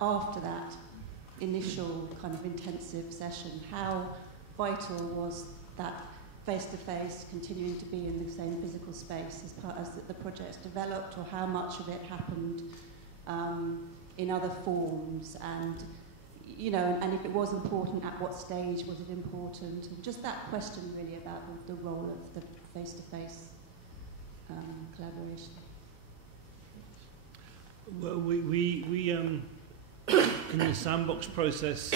after that initial kind of intensive session, how vital was that face-to-face continuing to be in the same physical space as the projects developed, or how much of it happened in other forms, and you know, and if it was important, at what stage was it important, and just that question really about the role of the face-to-face collaboration. Well, we in the sandbox process,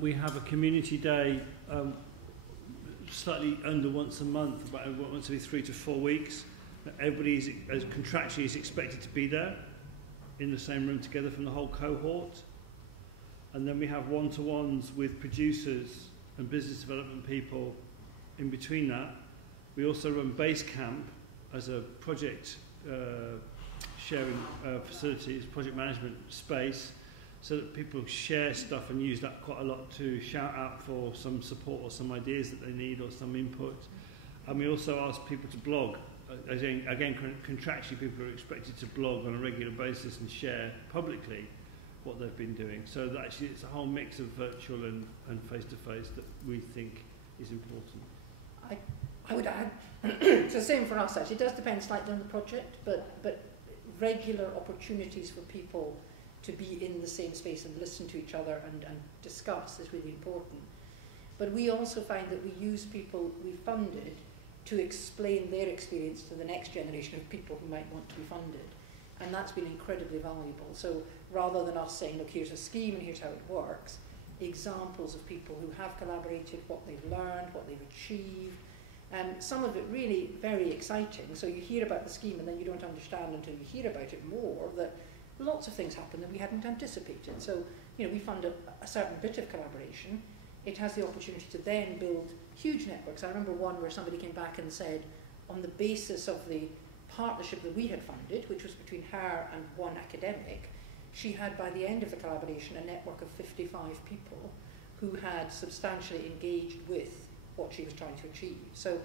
we have a community day slightly under once a month, about once every 3 to 4 weeks. Everybody is, as contractually, is expected to be there in the same room together from the whole cohort. And then we have one-to-ones with producers and business development people in between that. We also run Base Camp as a project sharing facilities, project management space, so that people share stuff and use that quite a lot to shout out for some support or some ideas that they need or some input. And we also ask people to blog. Again, contractually, people are expected to blog on a regular basis and share publicly what they've been doing. So that actually it's a whole mix of virtual and face-to-face that we think is important. I would add, it's the same for us actually. It does depend slightly on the project, but regular opportunities for people to be in the same space and listen to each other and discuss is really important. But we also find that we use people we funded to explain their experience to the next generation of people who might want to be funded. And that's been incredibly valuable. So rather than us saying, look, here's a scheme and here's how it works, examples of people who have collaborated, what they've learned, what they've achieved, some of it really very exciting. So you hear about the scheme and then you don't understand until you hear about it more that lots of things happen that we hadn't anticipated. So, you know, we fund a certain bit of collaboration. It has the opportunity to then build huge networks. I remember one where somebody came back and said, on the basis of the partnership that we had funded, which was between her and one academic, she had, by the end of the collaboration, a network of 55 people who had substantially engaged with what she was trying to achieve. So,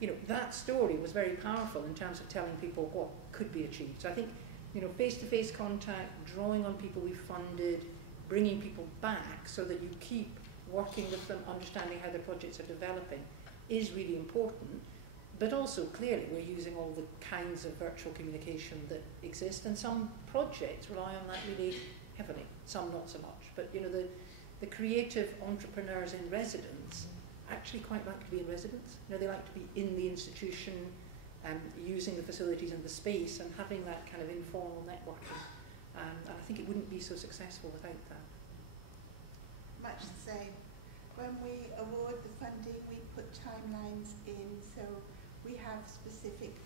you know, that story was very powerful in terms of telling people what could be achieved. So I think, you know, face-to-face contact, drawing on people we've funded, bringing people back so that you keep working with them, understanding how their projects are developing, is really important. But also, clearly, we're using all the kinds of virtual communication that exist, and some projects rely on that really heavily, some not so much. But, you know, the creative entrepreneurs in residence actually quite like to be in residence. You know, they like to be in the institution, using the facilities and the space, and having that kind of informal networking. And I think it wouldn't be so successful without that. Much the same. When we award the funding, we put timelines in, so we have specific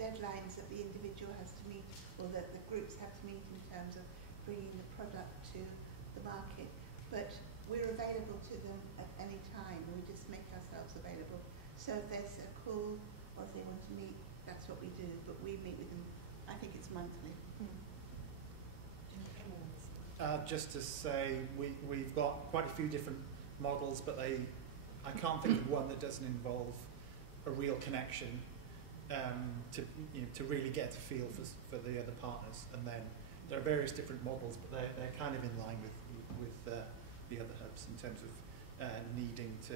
deadlines that the individual has to meet, or that the groups have to meet in terms of bringing the product to the market. But we're available to them at any time, and we just make ourselves available. So if there's a call or if they want to meet, that's what we do. But we meet with them, I think it's monthly. Just to say, we've got quite a few different models, but I can't think of one that doesn't involve a real connection to really get a feel for the other partners. And then there are various different models, but they're kind of in line with the other hubs in terms of needing to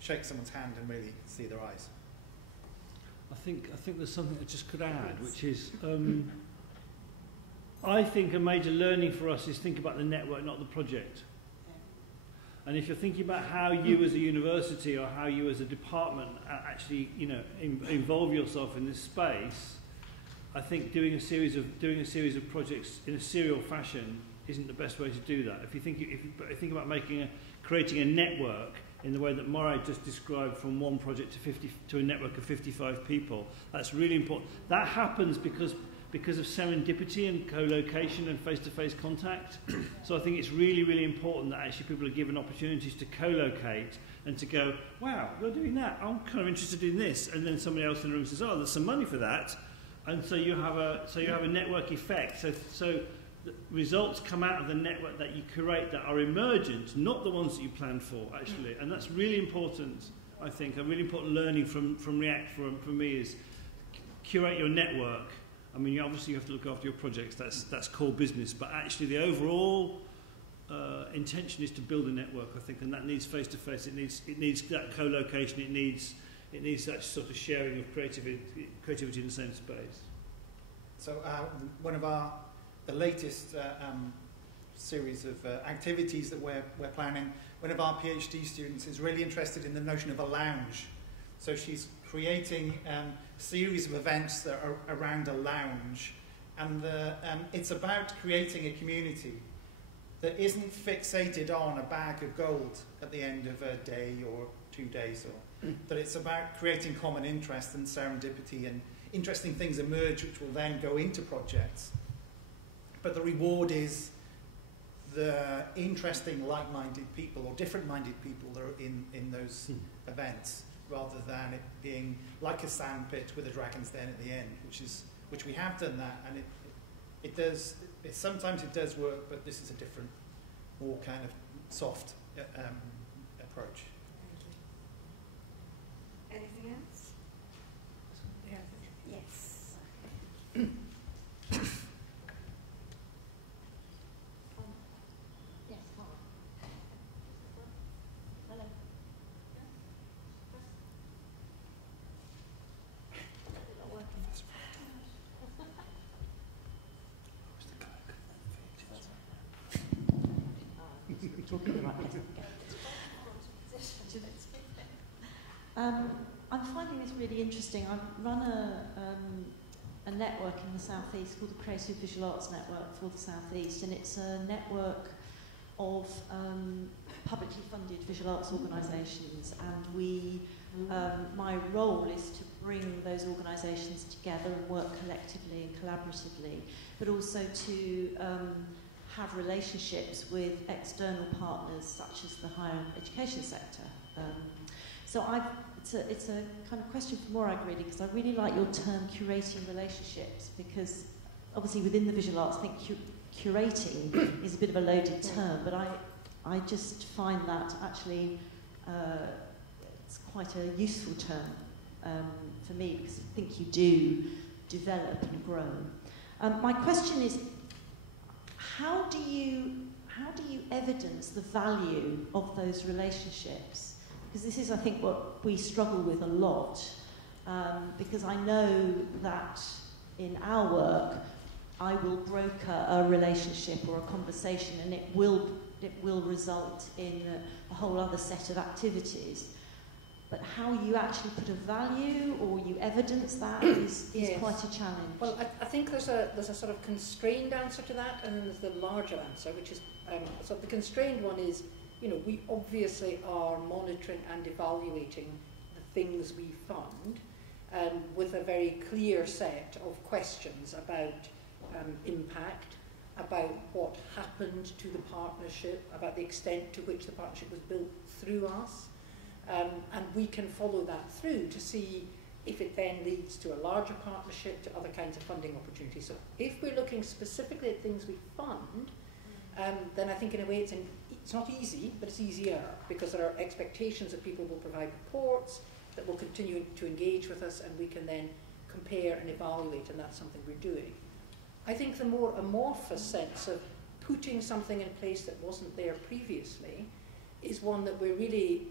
shake someone's hand and really see their eyes. I think there's something I just could add, which is I think a major learning for us is think about the network, not the project. And if you're thinking about how you as a university or how you as a department actually, you know, involve yourself in this space, I think doing a series of projects in a serial fashion isn't the best way to do that. If you think about creating a network in the way that Moray just described, from one project to a network of 55 people, that's really important. That happens because of serendipity and co-location and face-to-face contact. So I think it's really, really important that actually people are given opportunities to co-locate and to go, wow, you're doing that, I'm kind of interested in this, and then somebody else in the room says, oh, there's some money for that, and so you have a network effect. So the results come out of the network that you create that are emergent, not the ones that you planned for, actually. And that's really important, I think. A really important learning from React for me is curate your network I mean, obviously you have to look after your projects, that's core business, but actually the overall intention is to build a network, I think, and that needs face-to-face, it needs that co-location, it needs that sort of sharing of creativity in the same space. So one of the latest series of activities that we're planning, one of our PhD students is really interested in the notion of a lounge. So she's creating a series of events that are around a lounge, and it's about creating a community that isn't fixated on a bag of gold at the end of a day or 2 days, or that it's about creating common interest and serendipity, and interesting things emerge which will then go into projects. But the reward is the interesting like-minded people or different-minded people that are in those events, rather than it being like a sandpit with a dragon's den at the end, which we have done that, and it does. Sometimes it does work, but this is a different, more kind of soft approach. Anything else? Yeah. Yes. Yes, hello. I'm finding this really interesting. I run a network in the South East called the Creative Visual Arts Network for the South East, and it's a network of publicly funded visual arts organisations, and we, my role is to bring those organisations together and work collectively and collaboratively, but also to have relationships with external partners such as the higher education sector. So it's a kind of question for Morag really, because I really like your term curating relationships, because obviously within the visual arts I think curating is a bit of a loaded term, but I just find that actually it's quite a useful term for me, because I think you do develop and grow. My question is, how do you evidence the value of those relationships? Because this is, I think, what we struggle with a lot. Because I know that in our work, I will broker a relationship or a conversation, and it will result in a whole other set of activities. But how you actually put a value or you evidence that is Yes. quite a challenge. Well, I think there's a sort of constrained answer to that, and then there's the larger answer, which is so the constrained one is, we obviously are monitoring and evaluating the things we fund, with a very clear set of questions about impact, about what happened to the partnership, about the extent to which the partnership was built through us. And we can follow that through to see if it then leads to a larger partnership, to other kinds of funding opportunities. So if we're looking specifically at things we fund, then I think in a way it's not easy, but it's easier, because there are expectations that people will provide reports, that will continue to engage with us, and we can then compare and evaluate, and that's something we're doing. I think the more amorphous sense of putting something in place that wasn't there previously is one that we're really,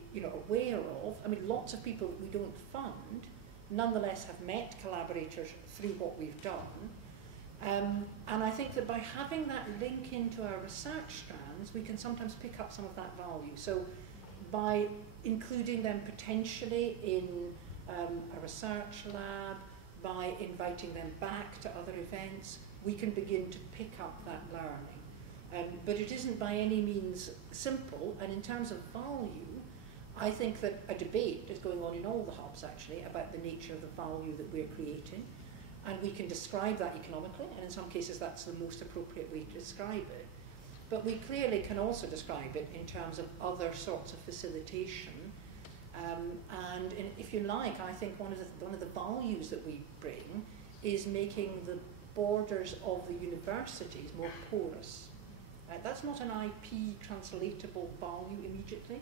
aware of. I mean, lots of people we don't fund nonetheless have met collaborators through what we've done. And I think that by having that link into our research strands, we can sometimes pick up some of that value. So by including them potentially in a research lab, by inviting them back to other events, we can begin to pick up that learning. But it isn't by any means simple, and in terms of value, I think that a debate is going on in all the hubs actually about the nature of the value that we're creating, and we can describe that economically, and in some cases that's the most appropriate way to describe it. But we clearly can also describe it in terms of other sorts of facilitation, and if you like, I think one of the values that we bring is making the borders of the universities more porous. That's not an IP translatable value immediately,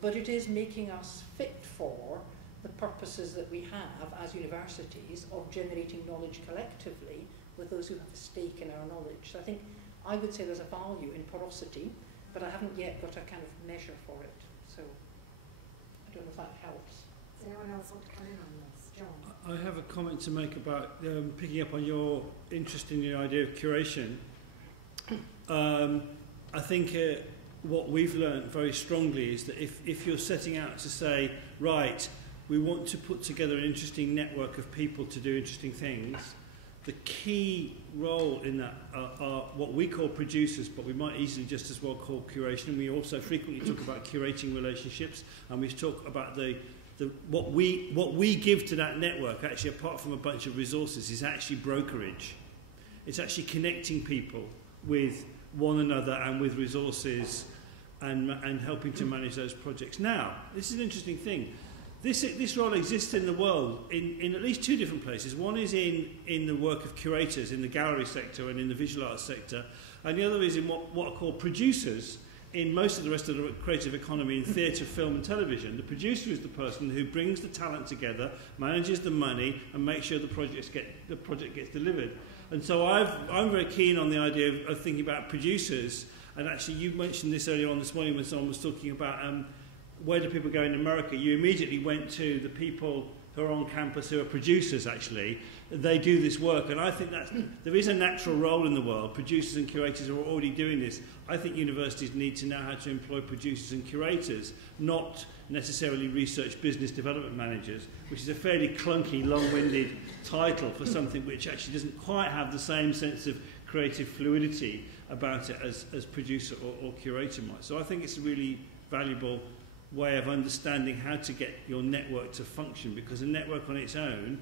but it is making us fit for the purposes that we have as universities of generating knowledge collectively with those who have a stake in our knowledge. So I think I would say there's a value in porosity, but I haven't yet got a kind of measure for it. So I don't know if that helps. Does anyone else want to come in on this? John? I have a comment to make about picking up on your interest in the idea of curation. I think what we've learned very strongly is that if you're setting out to say, right, we want to put together an interesting network of people to do interesting things, the key role in that are what we call producers, but we might easily just as well call curation. We also frequently talk about curating relationships, and we talk about what we give to that network, actually, apart from a bunch of resources, is actually brokerage. It's actually connecting people with one another and with resources and helping to manage those projects. Now, this is an interesting thing. This role exists in the world in at least two different places. One is in the work of curators in the gallery sector and in the visual arts sector, and the other is in what are called producers in most of the rest of the creative economy in theatre, film and television. The producer is the person who brings the talent together, manages the money and makes sure the project gets delivered. And so I'm very keen on the idea of thinking about producers. And actually, you mentioned this earlier on this morning when someone was talking about where do people go in America. You immediately went to the people who are on campus who are producers, actually. They do this work. And I think there is a natural role in the world. Producers and curators are already doing this. I think universities need to know how to employ producers and curators, not necessarily research business development managers, which is a fairly clunky, long-winded title for something which actually doesn't quite have the same sense of creative fluidity about it as producer or curator might. So I think it's a really valuable way of understanding how to get your network to function, because a network on its own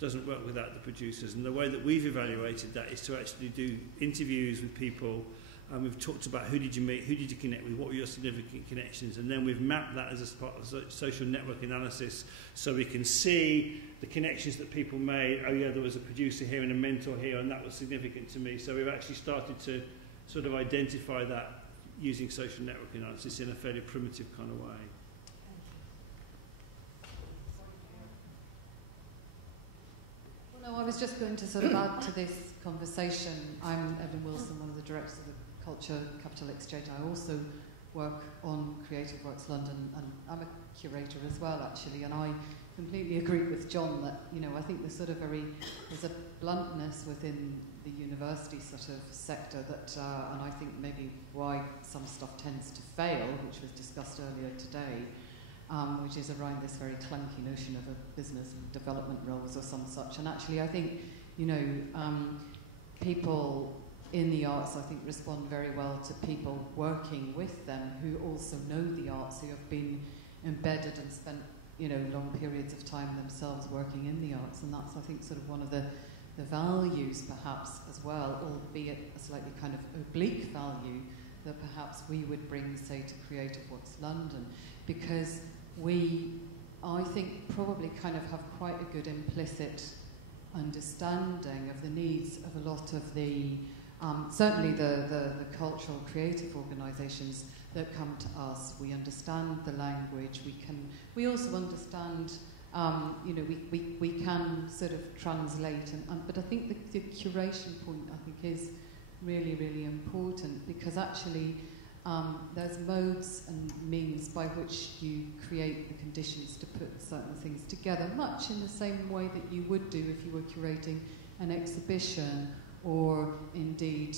doesn't work without the producers. And the way that we've evaluated that is to actually do interviews with people, and we've talked about who did you meet, who did you connect with, what were your significant connections, and then we've mapped that as a part of social network analysis so we can see the connections that people made. Oh yeah, there was a producer here and a mentor here, and that was significant to me. So we've actually started to sort of identify that using social network analysis in a fairly primitive kind of way. Well, no, I was just going to sort of add to this conversation. I'm Evelyn Wilson, one of the directors of the Culture Capital Exchange. I also work on Creative Works London, and I'm a curator as well, actually, and I completely agree with John that, you know, I think there's a bluntness within the university sort of sector that, and I think maybe why some stuff tends to fail, which was discussed earlier today, which is around this very clunky notion of a business development roles or some such. And actually, I think, you know, people in the arts, I think, respond very well to people working with them who also know the arts, who have been embedded and spent, you know, long periods of time themselves working in the arts. And that's, I think, sort of one of the values, perhaps, as well, albeit a slightly kind of oblique value that perhaps we would bring, say, to Creative Works London, because we, I think, probably kind of have quite a good implicit understanding of the needs of a lot of the, certainly the cultural creative organisations that come to us. We understand the language, we also understand, you know, we can sort of translate, but I think the curation point, I think, is really, really important, because actually there's modes and means by which you create the conditions to put certain things together, much in the same way that you would do if you were curating an exhibition or indeed,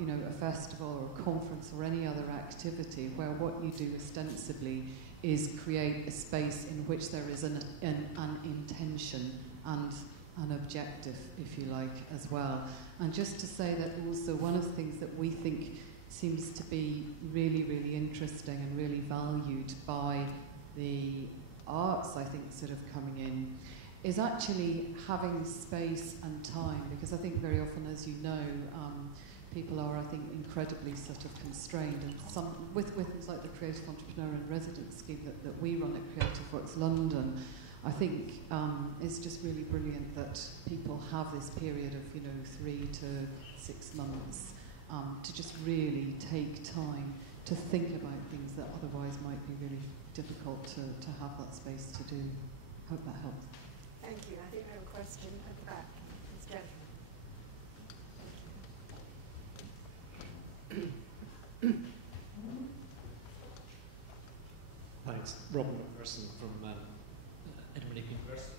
you know, a festival or a conference or any other activity, where what you do ostensibly is create a space in which there is an intention and an objective, if you like, as well. And just to say that also one of the things that we think seems to be really, really interesting and really valued by the arts, I think, sort of coming in, is actually having space and time, because I think very often, as you know, people are, I think, incredibly sort of constrained, and some with things like the Creative Entrepreneur in Residence scheme that we run at Creative Works London, I think it's just really brilliant that people have this period of, you know, 3 to 6 months to just really take time to think about things that otherwise might be really difficult to have that space to do. Hope that helps. Thank you. I think we have a question at the back. This gentleman. Thanks. Robin McPherson from Edinburgh University.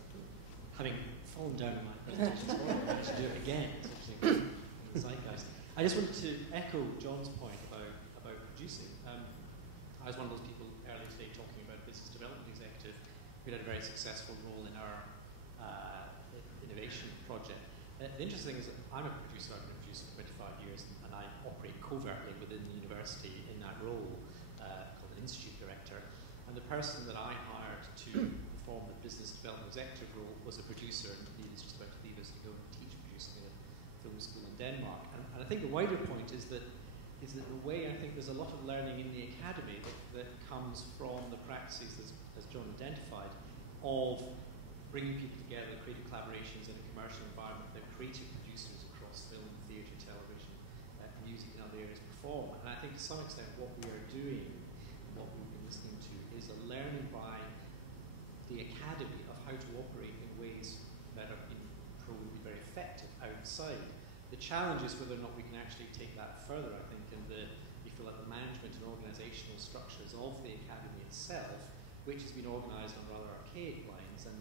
Having fallen down in my presentation, I'm going to do it again. Zeitgeist. I just wanted to echo John's point about producing. I was one of those people earlier today talking about business development executive. We had a very successful role in our innovation project. The interesting thing is that I'm a producer. I've been a producer for 25 years, and I operate covertly within the university in that role, called an institute director. And the person that I hired to perform the business development executive role was a producer, and he was just about to leave us to go and teach producing at a film school in Denmark. And I think the wider point is that the way I think there's a lot of learning in the academy that comes from the practices, as John identified, of bringing people together, creating collaborations in a commercial environment that creative producers across film, theatre, television, music and other areas perform. And I think to some extent what we are doing, what we've been listening to, is a learning by the academy of how to operate in ways that have been proven to be very effective outside. The challenge is whether or not we can actually take that further, I think, in the, if you like, the management and organisational structures of the academy itself, which has been organised on rather archaic lines and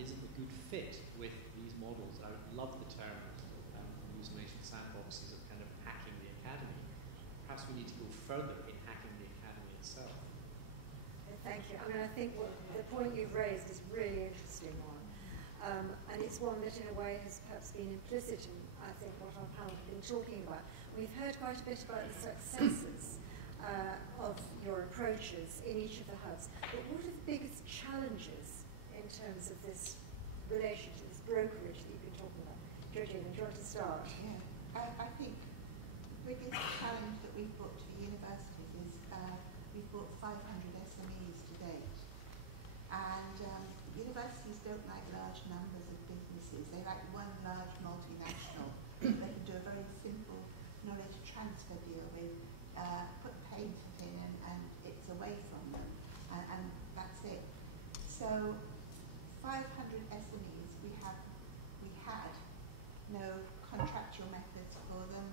isn't a good fit with these models. I love the term used in relation to sandboxes of kind of hacking the academy. Perhaps we need to go further in hacking the academy itself. Thank you. I mean, I think the point you've raised is a really interesting one. And it's one that in a way has perhaps been implicit in, I think, what our panel have been talking about. We've heard quite a bit about the successes of your approaches in each of the hubs. But what are the biggest challenges in terms of this relationship, this brokerage that you've been talking about? Georgina, do you want to start? Yeah, I think the biggest challenge that we've brought to the universities is we've brought 500 SMEs to date. And universities don't like large numbers of businesses. They like one large multinational that they can do a very simple knowledge transfer deal with, put the patent in and it's away from them. And that's it. So 500 SMEs, we had no contractual methods for them,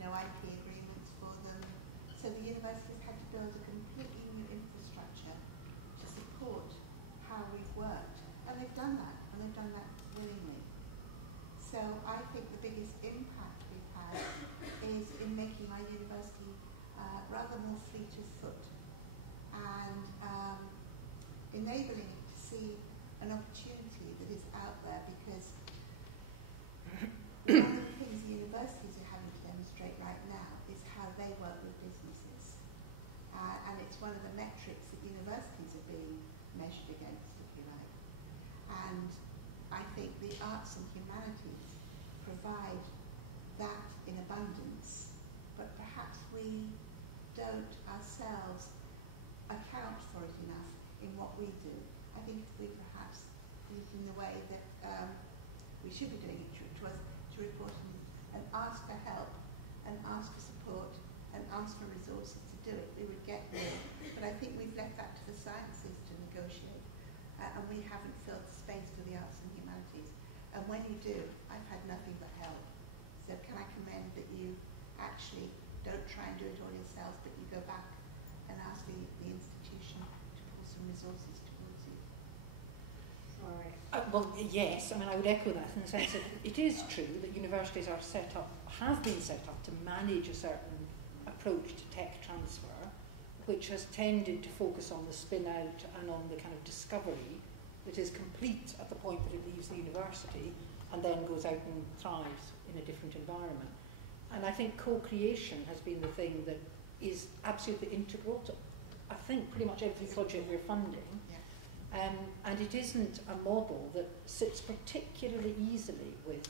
no IP agreements for them. So the universities had to build a completely new infrastructure to support how we've worked. And they've done that, and they've done that willingly. So I think the biggest impact we've had is in making our university rather more fleet of foot and enabling it to see an opportunity that is out there, because one of the things the universities are having to demonstrate right now is how they work with businesses. And it's one of the metrics that universities are being measured against, if you like. And I think the arts and humanities provide that in abundance, but perhaps we don't ourselves account for it enough in what we do. I think if we perhaps did it in the way that we should be doing it, which was to report and ask for help and ask for support and ask for resources to do it, we would get there. But I think we've left that to the sciences to negotiate, and we haven't filled the space for the arts and humanities. And when you do, I've had nothing but help. So can I commend that you actually don't try and do it all yourselves, but you go back and ask the institution to pull some resources towards you. Sorry. Well, yes. I mean, I would echo that in the sense that it is true that universities are set up, have been set up to manage a certain approach to tech transfer, which has tended to focus on the spin out and on the kind of discovery that is complete at the point that it leaves the university and then goes out and thrives in a different environment. And I think co-creation has been the thing that is absolutely integral to, I think, pretty much every project we're funding. And it isn't a model that sits particularly easily with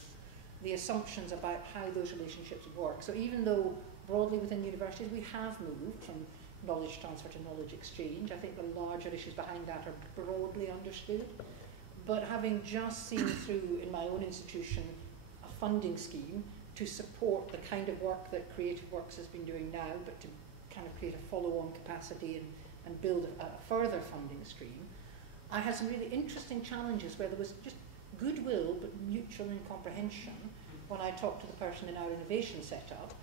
the assumptions about how those relationships work. So even though broadly within universities we have moved from knowledge transfer to knowledge exchange, I think the larger issues behind that are broadly understood. But having just seen through in my own institution a funding scheme to support the kind of work that Creative Works has been doing now, but to kind of create a follow-on capacity and build a further funding stream, I had some really interesting challenges where there was just goodwill but mutual incomprehension when I talked to the person in our innovation setup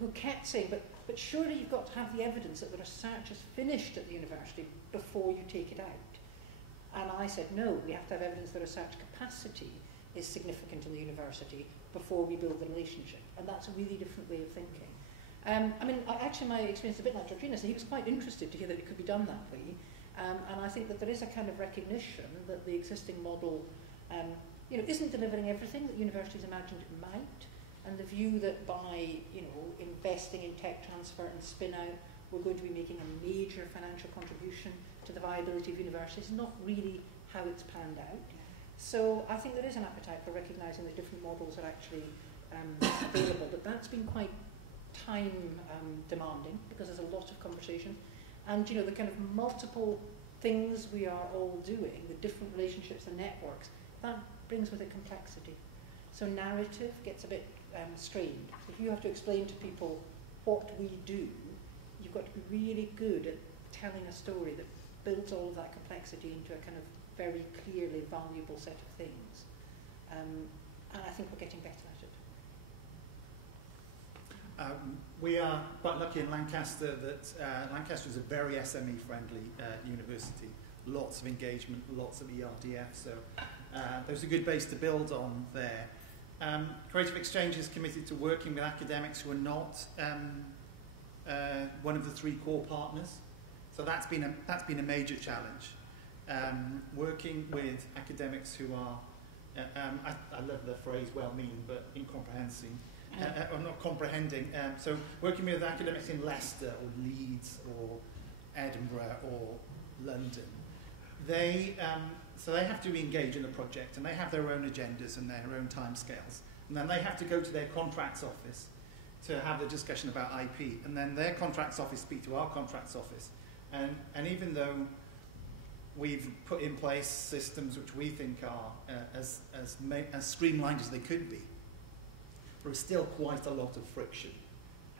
who kept saying, but surely you've got to have the evidence that the research is finished at the university before you take it out. And I said, no, we have to have evidence the research capacity is significant in the university before we build the relationship. And that's a really different way of thinking. I mean, actually my experience is a bit like Georgina's. He was quite interested to hear that it could be done that way. And I think that there is a kind of recognition that the existing model isn't delivering everything that universities imagined it might. And the view that by investing in tech transfer and spin out, we're going to be making a major financial contribution to the viability of universities is not really how it's panned out. So I think there is an appetite for recognising that different models are actually available, but that's been quite time demanding because there's a lot of conversation. And the kind of multiple things we are all doing, the different relationships and networks, that brings with it complexity. So narrative gets a bit strained. So if you have to explain to people what we do, you've got to be really good at telling a story that builds all of that complexity into a kind of very clearly valuable set of things. And I think we're getting better at it. We are quite lucky in Lancaster that Lancaster is a very SME-friendly university. Lots of engagement, lots of ERDF, so there's a good base to build on there. Creative Exchange is committed to working with academics who are not one of the 3 core partners. So that's been a major challenge. Working with academics who are, I love the phrase well-meaning but incomprehending. Or not comprehending. So working with academics in Leicester or Leeds or Edinburgh or London, so they have to engage in the project and they have their own agendas and their own timescales. And then they have to go to their contracts office to have the discussion about IP. And then their contracts office speak to our contracts office. And even though we've put in place systems which we think are as streamlined as they could be, there is still quite a lot of friction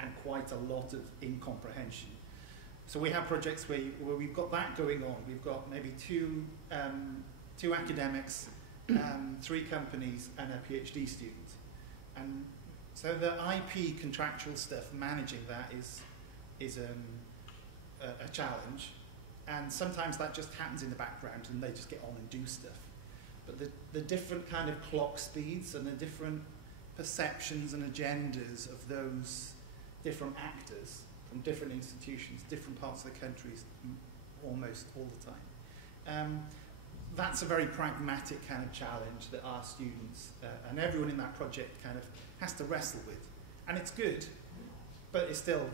and quite a lot of incomprehension. So we have projects where we've got that going on. We've got maybe two academics, 3 companies, and a PhD student. And so the IP contractual stuff, managing that is a challenge. And sometimes that just happens in the background and they just get on and do stuff. But the different kind of clock speeds and the different perceptions and agendas of those different actors from different institutions, different parts of the country, almost all the time. That's a very pragmatic kind of challenge that our students and everyone in that project kind of has to wrestle with. And it's good, but it's still,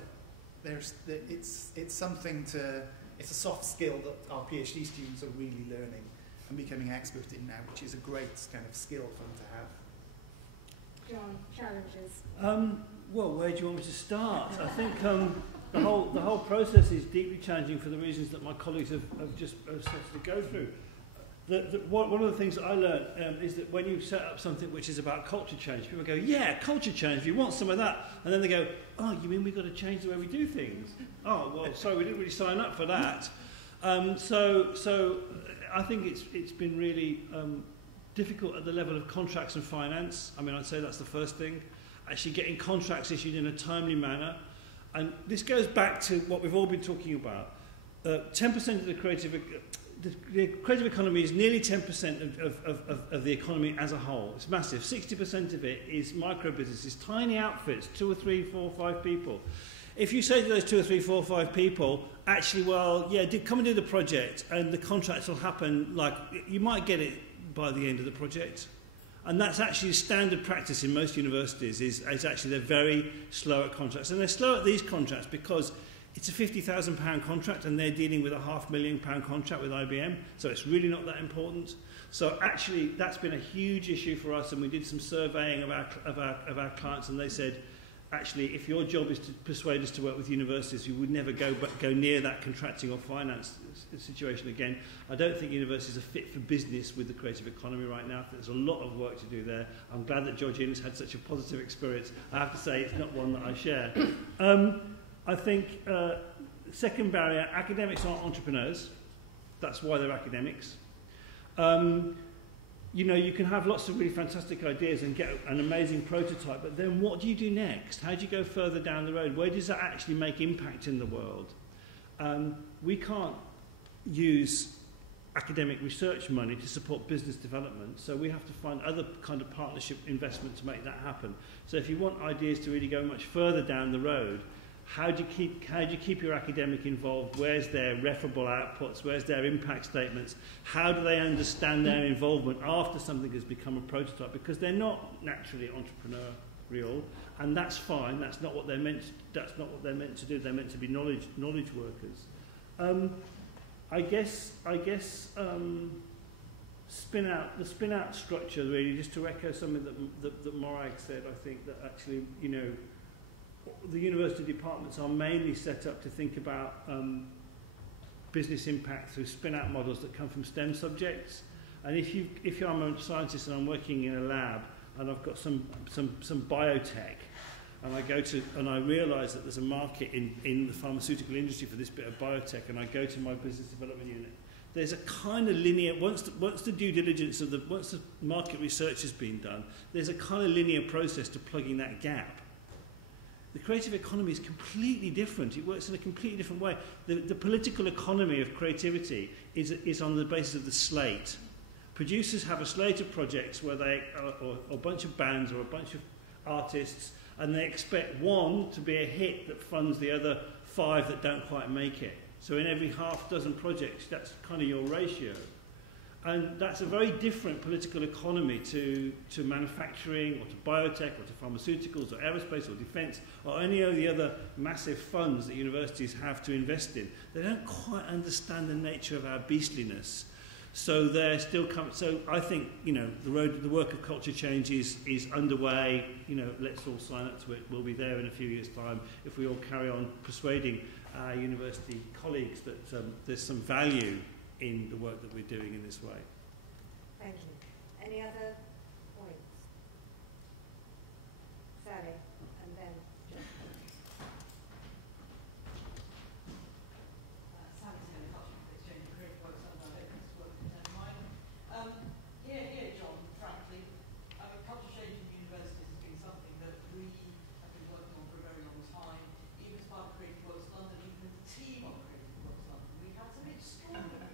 it's something to, it's a soft skill that our PhD students are really learning and becoming expert in now, which is a great kind of skill for them to have. John, challenges. Well, where do you want me to start? I think the whole process is deeply challenging for the reasons that my colleagues have just started to go through. One of the things that I learned is that when you set up something which is about culture change, people go, yeah, culture change, you want some of that. And then they go, oh, you mean we've got to change the way we do things? Oh, well, sorry, we didn't really sign up for that. So I think it's been really difficult at the level of contracts and finance. I mean, I'd say that's the first thing. Actually getting contracts issued in a timely manner. And this goes back to what we've all been talking about. 10% of the creative economy is nearly 10% of the economy as a whole. It's massive. 60% of it is micro businesses, tiny outfits, 2 or 3, 4, 5 people. If you say to those 2 or 3, 4, 5 people, actually, well, yeah, come and do the project, and the contracts will happen, like, you might get it by the end of the project. And that's actually standard practice in most universities, is actually they're very slow at contracts. And they're slow at these contracts because it's a £50,000 contract and they're dealing with a £500,000 contract with IBM, so it's really not that important. So actually, that's been a huge issue for us, and we did some surveying of our clients, and they said, actually, if your job is to persuade us to work with universities, we would never go near that contracting or finance situation again. I don't think universities are fit for business with the creative economy right now. There's a lot of work to do there. I'm glad that Georgina's had such a positive experience. I have to say, it's not one that I share. I think, second barrier, academics aren't entrepreneurs. That's why they're academics. You know, you can have lots of really fantastic ideas and get an amazing prototype, but then what do you do next? How do you go further down the road? Where does that actually make impact in the world? We can't use academic research money to support business development, so we have to find other kind of partnership investment to make that happen. So if you want ideas to really go much further down the road, how do you keep your academic involved? Where's their referable outputs? Where's their impact statements? How do they understand their involvement after something has become a prototype? Because they're not naturally entrepreneurial, and that's fine. That's not what they're meant to do. They're meant to be knowledge workers. I guess spin out structure, really, just to echo something that Morag said. I think that actually, you know, the university departments are mainly set up to think about business impact through spin-out models that come from STEM subjects. And if I'm a scientist and I'm working in a lab and I've got some biotech, and I realise that there's a market in the pharmaceutical industry for this bit of biotech, and I go to my business development unit, there's a kind of linear, once the due diligence once the market research has been done, there's a kind of linear process to plugging that gap. The creative economy is completely different. It works in a completely different way. The political economy of creativity is on the basis of the slate. Producers have a slate of projects where or a bunch of bands or a bunch of artists, and they expect one to be a hit that funds the other 5 that don't quite make it. So in every half dozen projects, that's kind of your ratio. And that's a very different political economy to manufacturing or to biotech or to pharmaceuticals or aerospace or defence or any of the other massive funds that universities have to invest in. They don't quite understand the nature of our beastliness. So they're still so I think, you know, the work of culture change is underway. You know, let's all sign up to it. We'll be there in a few years' time if we all carry on persuading our university colleagues that there's some value in the work that we're doing in this way. Thank you. Any other points? Sally, and then John. Sally Taylor, Cultural Exchange, Creative Works, and I hope this work is in mind. Here, John, frankly, culture change in universities has been something that we have been working on for a very long time, even as part of Creative Works London, even as a team on Creative Works London. We've had some extraordinary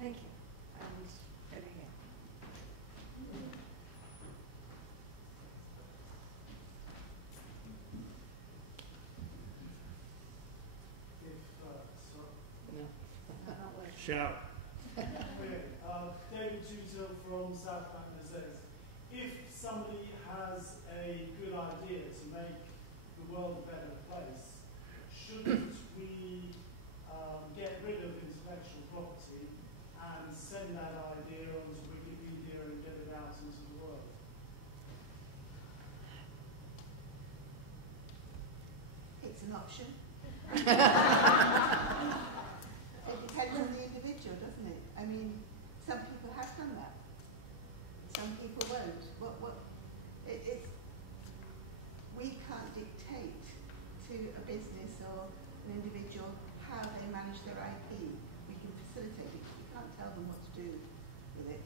Thank you. And over here. Shout. David Tutor from South London says, if somebody has a good idea to make the world a better place, shouldn't we get rid of intellectual property and send that idea onto Wikipedia and get it out into the world? It's an option. It depends on the individual, doesn't it? I mean, some people have done that. Some people won't. We can't dictate to a business or an individual how they manage their IP. We can facilitate it. We can't tell them what to do with it.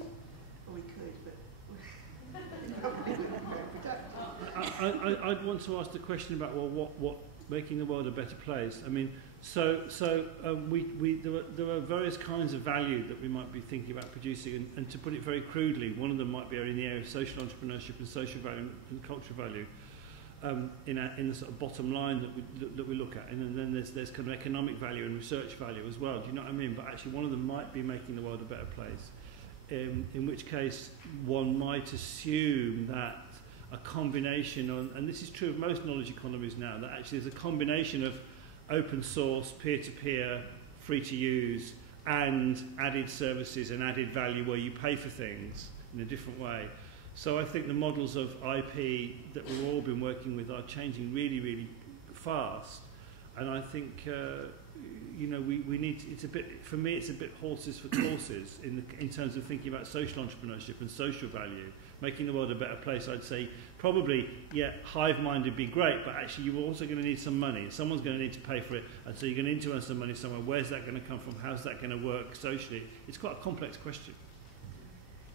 Or we could, but it probably wouldn't be very productive. I'd want to ask the question about, well, what making the world a better place. I mean, there are various kinds of value that we might be thinking about producing, and to put it very crudely, one of them might be in the area of social entrepreneurship and social value and cultural value. In the sort of bottom line that we look at, and then there's kind of economic value and research value as well. Do you know what I mean? But actually, one of them might be making the world a better place. In which case, one might assume that a combination of, and this is true of most knowledge economies now, that actually there's a combination of open source, peer-to-peer, free to use, and added services and added value where you pay for things in a different way. So I think the models of IP that we've all been working with are changing really, really fast. And I think, you know, we need, it's a bit, for me, it's a bit horses for courses in terms of thinking about social entrepreneurship and social value. Making the world a better place, I'd say, probably, yeah, hive-minded would be great, but actually you're also going to need some money. Someone's going to need to pay for it, and so you're going to need to earn some money somewhere. Where's that going to come from? How's that going to work socially? It's quite a complex question.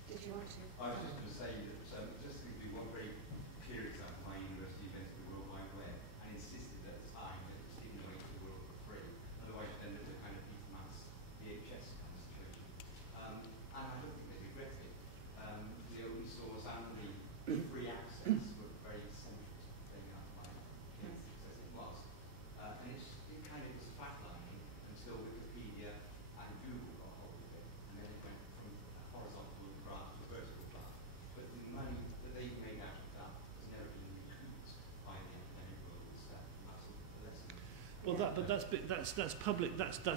Did you want to? I was just going to say that just to give you one very clear example, my university invented the World Wide Web and insisted at the time that it was giving away to the world for free. Otherwise, then there was a kind of Peter Mass VHS kind of situation. And I don't think they regret it. The open source and the free access were very central to playing out my success it was. And it kind of was flatlining until Wikipedia and Google got hold of it. And then it went from horizontal graph to vertical graph. But the money that they made out of that has never been recouped by the academic world. It's that massive lesson. Well, that's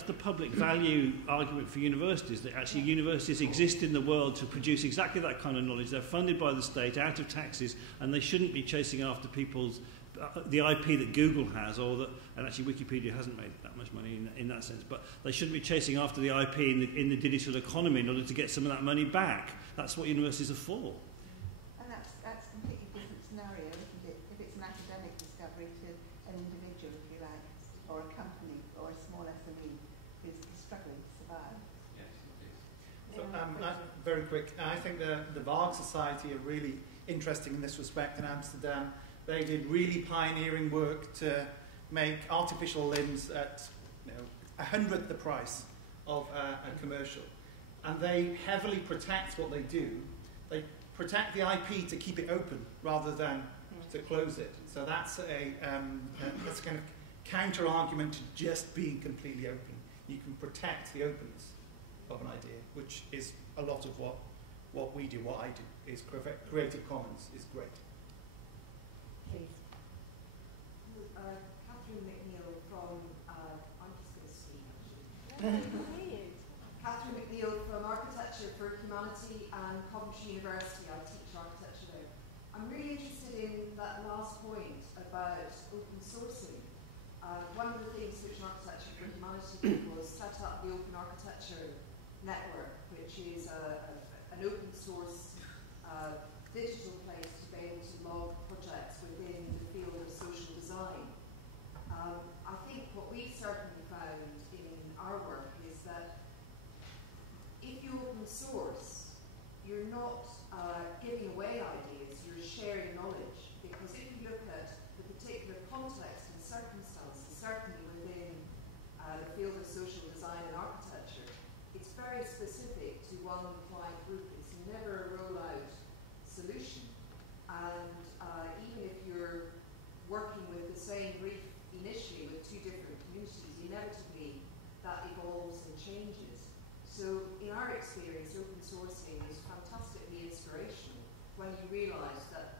the public value argument for universities, that actually universities exist in the world to produce exactly that kind of knowledge. They're funded by the state out of taxes, and they shouldn't be chasing after people's the IP that Google has, or that, and actually Wikipedia hasn't made that much money in that sense, but they shouldn't be chasing after the IP in the digital economy in order to get some of that money back. That's what universities are for. And that's a completely different scenario, isn't it? If it's an academic discovery to an individual, if you like, or a company, or a small SME who's struggling to survive. Yes, it is. So, very quick, I think the Varg Society are really interesting in this respect in Amsterdam. They did really pioneering work to make artificial limbs at 100th the price of a commercial. And they heavily protect what they do. They protect the IP to keep it open rather than to close it. So that's that's a kind of counter-argument to just being completely open. You can protect the openness of an idea, which is a lot of what we do, what I do, is Creative Commons is great. Please. Catherine McNeill from, I'm just going to speak actually. Catherine McNeill from Architecture for Humanity and Coventry University. I teach architecture there. I'm really interested in that last point about open sourcing. One of the things which Architecture for Humanity did was set up the Open Architecture Network, which is an open source digital place to be able to log projects within the field of social design. I think what we've certainly found in our work is that if you open source, you're not giving away ideas, you're sharing knowledge. Because if you look at the particular context and circumstances, certainly within the field of social design and architecture, it's very specific to one client group. It's never a rollout solution. And even if you're working with the same brief initially with two different communities, inevitably that evolves and changes. So in our experience, open sourcing is fantastically inspirational when you realise that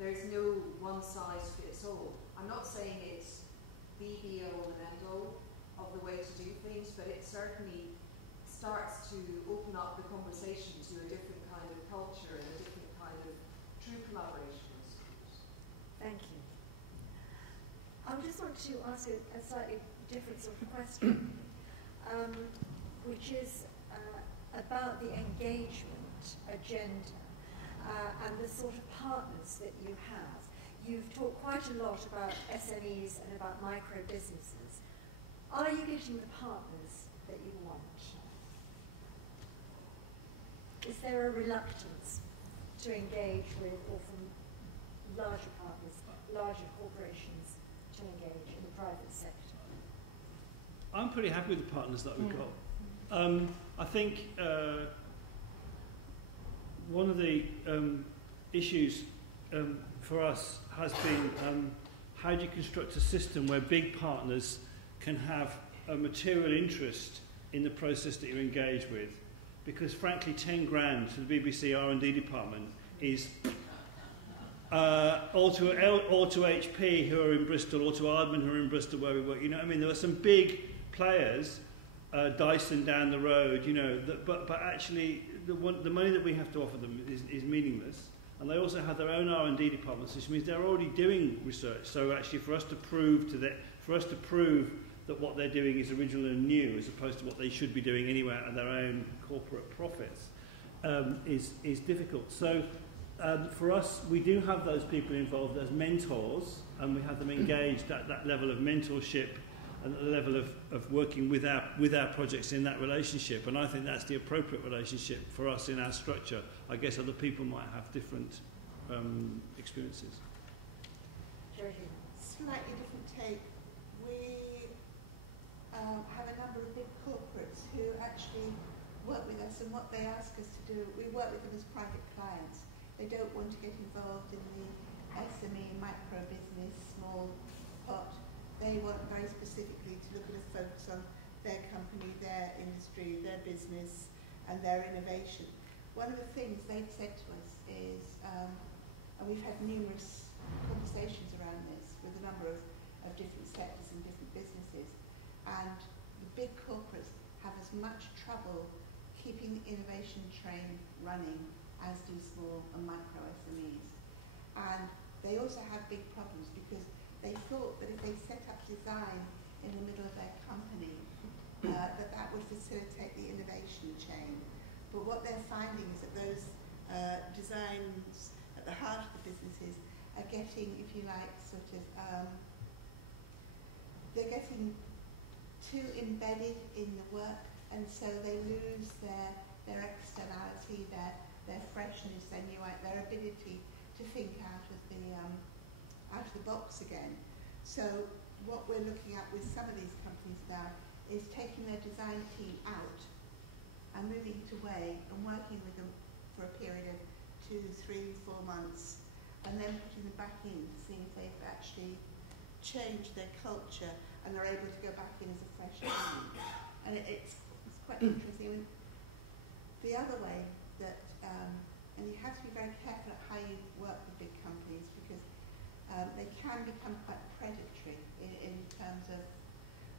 there's no one size fits all. I'm not saying it's the be-all and end-all of the way to do things, but it certainly starts to open up the conversation to a different kind of culture and a different kind of true collaboration, I suppose. Thank you. I just want to ask a slightly different sort of question, which is about the engagement agenda and the sort of partners that you have. You've talked quite a lot about SMEs and about micro businesses. Are you getting the partners that you want? Is there a reluctance to engage with, or from larger partners, larger corporations, to engage in the private sector? I'm pretty happy with the partners that we've got. I think one of the issues for us has been how do you construct a system where big partners can have a material interest in the process that you're engaged with? Because frankly, 10 grand to the BBC R&D department is or to HP who are in Bristol, or to Ardman who are in Bristol where we work. You know what I mean? There are some big players, Dyson down the road, you know, but actually the money that we have to offer them is meaningless. And they also have their own R&D departments, which means they're already doing research. So actually, for us to prove that what they're doing is original and new, as opposed to what they should be doing anyway at their own corporate profits, is difficult. So for us, we do have those people involved as mentors, and we have them engaged at that level of mentorship and the level of working with our projects in that relationship. And I think that's the appropriate relationship for us in our structure. I guess other people might have different experiences. Slightly different take. We have a number of big corporates who actually work with us, and what they ask us to do, we work with them as private clients. They don't want to get involved in the SME, micro business, small pot. They want very specifically to look at a focus on their company, their industry, their business, and their innovation. One of the things they've said to us is, and we've had numerous conversations around this with a number of different sectors and different businesses, and the big corporates have as much trouble keeping the innovation train running as do small and micro SMEs. And they also have big problems because they thought that if they set up design in the middle of their company, that would facilitate the innovation chain. But what they're finding is that those designs at the heart of the businesses are getting, if you like, sort of, they're getting too embedded in the work, and so they lose their externality, their freshness, their ability to think out of the box again. So what we're looking at with some of these companies now is taking their design team out and moving it away and working with them for a period of 2, 3, 4 months, and then putting them back in to see if they've actually changed their culture and they're able to go back in as a fresh team. And it's quite interesting. And the other way that, and you have to be very careful at how you work with big companies, because they can become quite predatory in terms of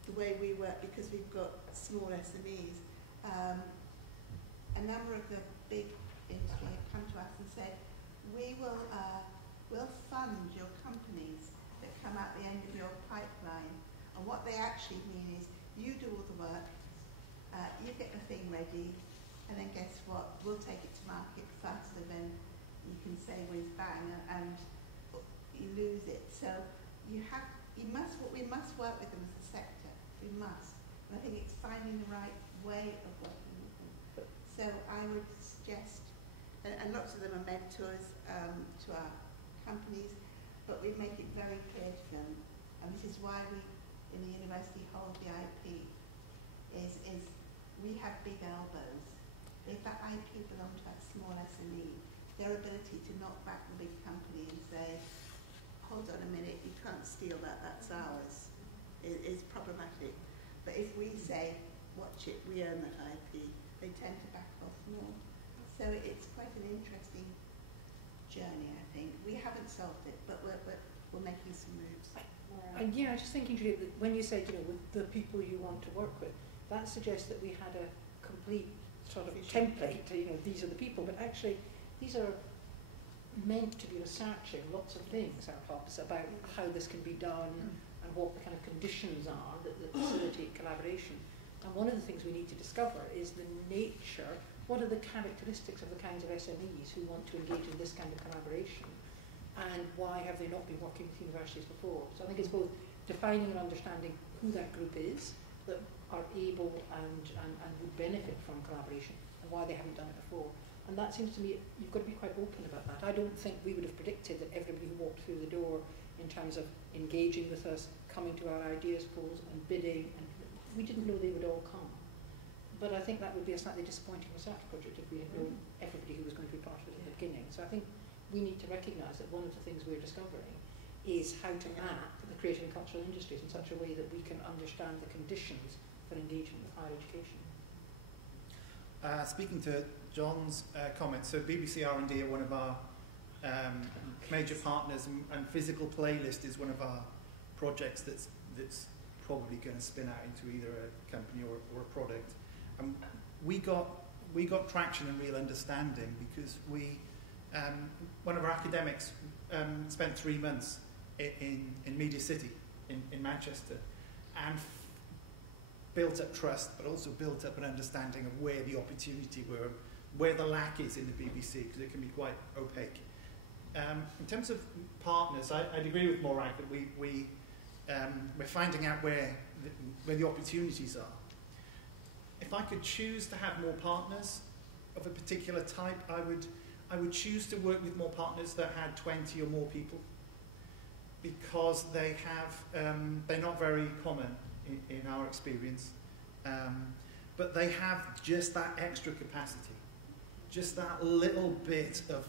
the way we work, because we've got small SMEs. A number of the big industry have come to us and said, we'll fund your companies that come out the end of your pipeline. And what they actually mean is, you do all the work, you get the thing ready, and then guess what? We'll take it to market faster than you can say whiz bang, and you lose it. So we must work with them as a sector. We must. And I think it's finding the right way of working with them. So I would suggest, and lots of them are mentors to our companies, but we make it very clear to them, and this is why we in the university hold the IP, is we have big elbows. If that IP belonged to that small SME, their ability to knock back the big company and say, hold on a minute, you can't steal that, that's ours, is problematic. But if we say, watch it, we own that IP, they tend to back off more. So it's quite an interesting journey, I think. We haven't solved it, but we're making some moves. And yeah, I was just thinking, Julia, that when you said, with the people you want to work with, that suggests that we had a complete sort of template, these are the people, but actually these are meant to be researching lots of things, our hubs, about how this can be done and what the kind of conditions are that facilitate collaboration. And one of the things we need to discover is the nature, what are the characteristics of the kinds of SMEs who want to engage in this kind of collaboration, and why have they not been working with universities before? So I think it's both defining and understanding who that group is that are able and would benefit from collaboration, and why they haven't done it before. And that seems to me, you've got to be quite open about that. I don't think we would have predicted that everybody who walked through the door in terms of engaging with us, coming to our ideas polls and bidding, and we didn't know they would all come. But I think that would be a slightly disappointing research project if we had known everybody who was going to be part of it at the beginning. So I think we need to recognise that one of the things we're discovering is how to map the creative and cultural industries in such a way that we can understand the conditions for engagement with higher education. Speaking to John's comments, so BBC R&D are one of our major partners, and Physical Playlist is one of our projects that's probably going to spin out into either a company or a product. And we got traction and real understanding because one of our academics spent 3 months in Media City in Manchester and built up trust, but also built up an understanding of where the opportunity were, where the lack is in the BBC, because it can be quite opaque. In terms of partners, I'd agree with Morag that we're finding out where the opportunities are. If I could choose to have more partners of a particular type, I would choose to work with more partners that had 20 or more people, because they're not very common in our experience, but they have just that extra capacity, just that little bit of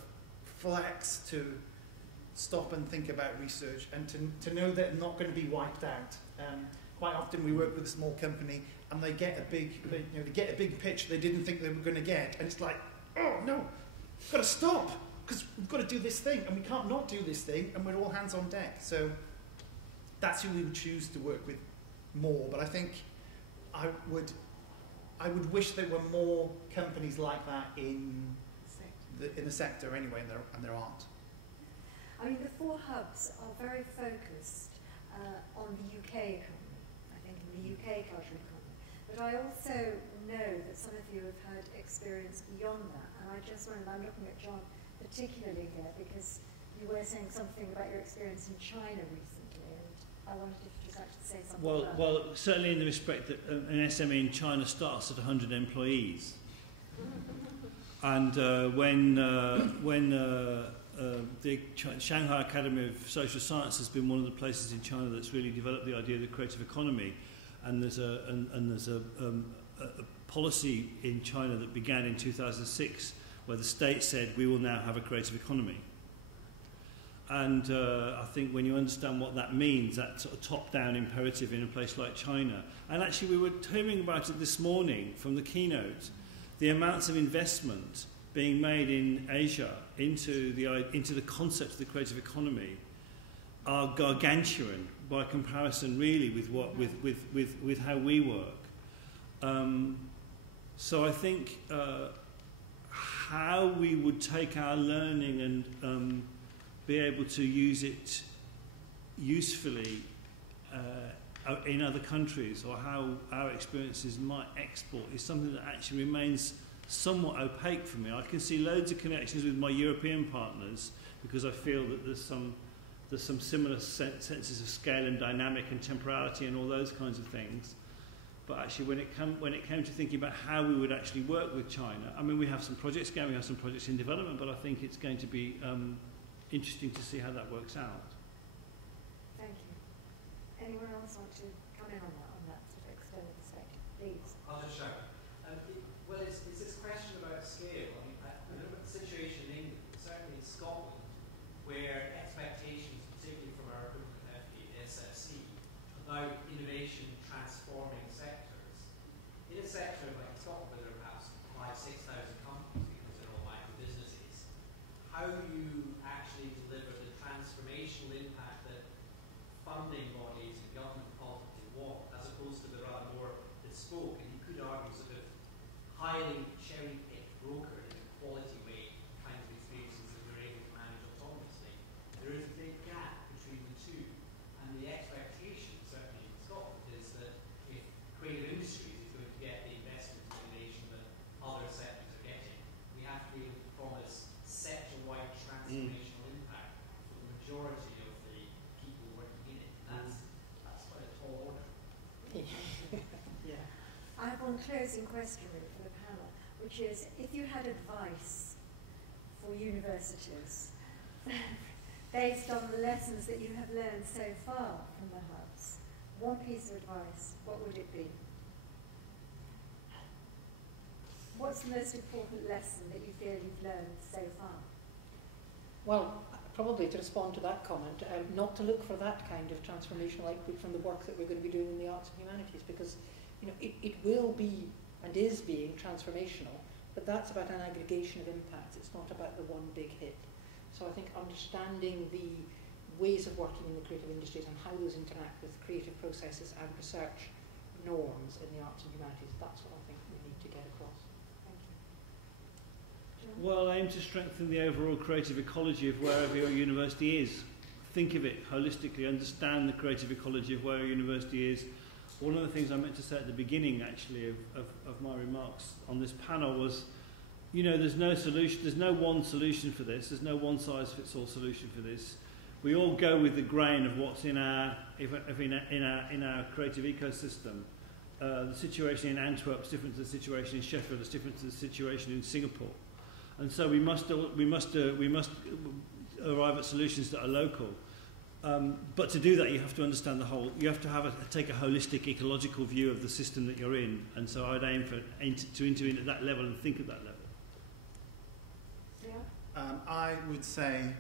flex to stop and think about research, and to know that they're not going to be wiped out. Quite often we work with a small company and they get a big pitch they didn't think they were going to get, and it's like, oh no, we've got to stop because we've got to do this thing, and we can't not do this thing, and we're all hands on deck. So that's who we would choose to work with more. But I think I would wish there were more companies like that in the sector anyway, and there aren't. I mean, the 4 hubs are very focused on the UK economy, I think, in the UK cultural economy. But I also know that some of you have had experience beyond that, and I just wondered, I'm looking at John particularly here, because you were saying something about your experience in China recently, and I wanted if you just actually say something about well, certainly in the respect that an SME in China starts at 100 employees. And when the Shanghai Academy of Social Science has been one of the places in China that's really developed the idea of the creative economy, and there's a policy in China that began in 2006 where the state said we will now have a creative economy. And I think when you understand what that means, that sort of top-down imperative in a place like China, and actually we were hearing about it this morning from the keynote, the amounts of investment being made in Asia into the concept of the creative economy are gargantuan by comparison, really, with how we work. So I think how we would take our learning and be able to use it usefully in other countries, or how our experiences might export, is something that actually remains somewhat opaque for me. I can see loads of connections with my European partners because I feel that there's some similar senses of scale and dynamic and temporality and all those kinds of things. But actually, when it came to thinking about how we would actually work with China, I mean, we have some projects going, we have some projects in development, but I think it's going to be interesting to see how that works out. Thank you. Anyone else want to come in on that sort of external perspective, please? I'll just shout. Well, it's this question about scale. I mean, I look at the situation in England, certainly in Scotland, where expectations, particularly from our equivalent FP, the SFC, about innovation transforming sectors. In a sector like Scotland, where there are perhaps 5,000 to 6,000 companies because they're all micro businesses, how do you actually deliver the transformational impact that funding bodies and government policy want, as opposed to the rather more bespoke, and you could argue sort of highly cherry-picked broker in a quality way kinds of experiences that we're able to manage autonomously? There is a big gap between the two, and the expectation, certainly in Scotland, is that if creative industries is going to get the investment and innovation that other sectors are getting, we have to be able to promise sector-wide transformational impact for the majority of the people working in it. And that's quite a tall order. Yeah. I have one closing question really for the panel, which is, if you had advice for universities based on the lessons that you have learned so far from the hubs, one piece of advice, what would it be? What's the most important lesson that you feel you've learned so far? Well, probably to respond to that comment, not to look for that kind of transformational output from the work that we're going to be doing in the arts and humanities, because it will be and is being transformational, but that's about an aggregation of impacts. It's not about the one big hit. So I think understanding the ways of working in the creative industries and how those interact with creative processes and research norms in the arts and humanities, that's what I think we need to get across. Well, aim to strengthen the overall creative ecology of wherever your university is. Think of it holistically, understand the creative ecology of where your university is. One of the things I meant to say at the beginning, actually, of my remarks on this panel was, there's no solution, there's no one solution for this, there's no one-size-fits-all solution for this. We all go with the grain of what's in our creative ecosystem. The situation in Antwerp is different to the situation in Sheffield, it's different to the situation in Singapore. And so we must arrive at solutions that are local. But to do that, you have to understand the whole. You have to take a holistic ecological view of the system that you're in. And so I'd aim to intervene at that level and think at that level. I would say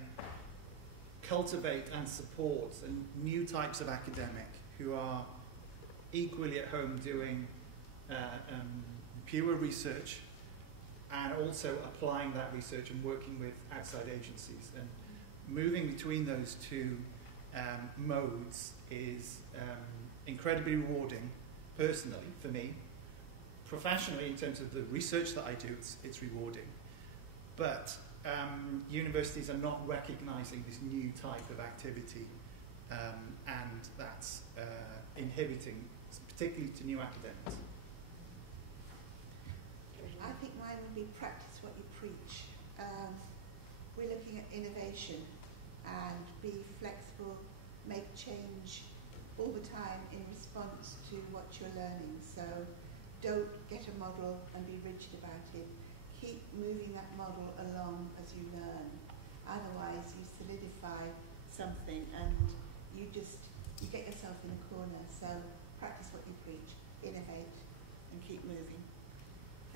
cultivate and support new types of academic who are equally at home doing pure research, and also applying that research and working with outside agencies. And moving between those two modes is incredibly rewarding, personally, for me. Professionally, in terms of the research that I do, it's rewarding. But universities are not recognising this new type of activity, and that's inhibiting, particularly to new academics. I think mine would be practice what you preach. We're looking at innovation and be flexible, make change all the time in response to what you're learning. So don't get a model and be rigid about it. Keep moving that model along as you learn. Otherwise you solidify something and you get yourself in a corner. So practice what you preach, innovate and keep moving.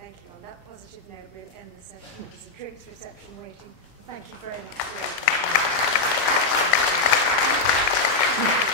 Thank you. On that positive note, we'll end the session. There's a drinks reception waiting. Thank you very much.